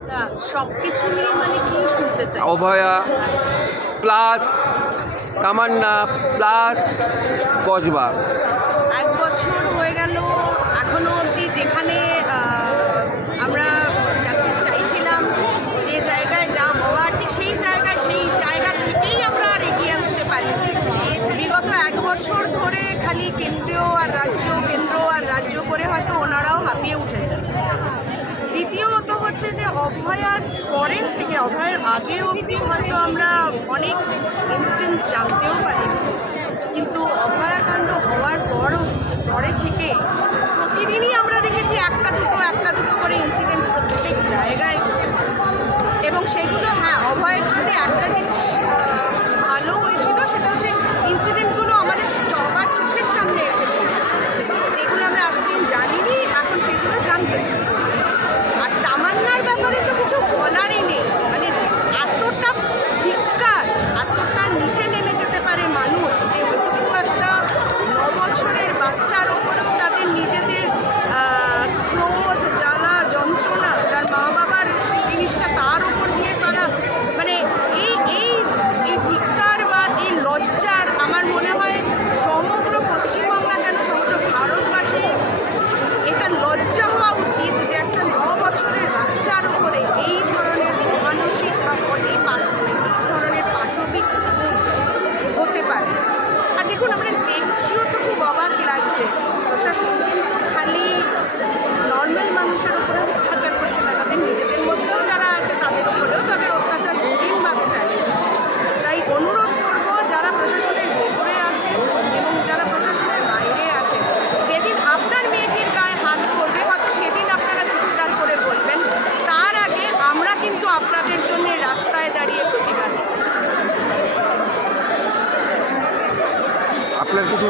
সব কিছু নিয়ে মানে কি শুনতে চাই? অভয়া প্লাস তামান্না প্লাস কসবা এক বছর হয়ে গেল এখনও অবধি যেখানে আমরা জাস্টিস চাইছিলাম যে জায়গায় যা হওয়ার ঠিক সেই জায়গায় সেই জায়গা থেকেই আমরা আর এগিয়ে উঠতে পারি বিগত এক বছর ধরে খালি কেন্দ্রীয় আর রাজ্য কেন্দ্র আর রাজ্য করে হয়তো ওনারাও হাঁপিয়ে উঠেছেন। দ্বিতীয়ত হচ্ছে যে অভয়ার পরের থেকে, অভয়ার আগে অবধি হয়তো আমরা অনেক ইনস্টেন্স জানতেও পারি। কিন্তু অভয়াকাণ্ড হওয়ার পর পরে থেকে প্রতিদিনই আমরা দেখেছি একটা দুটো একটা দুটো করে ইনসিডেন্ট প্রত্যেক জায়গায় ঘটেছে। এবং সেগুলো হ্যাঁ অভয়ের জন্য একটা জিনিস হতে পারে। আর দেখুন, আমরা দেখছিও তো খুব অবাক লাগছে। প্রশাসন কিন্তু খালি নর্মাল মানুষের আপনার কিছু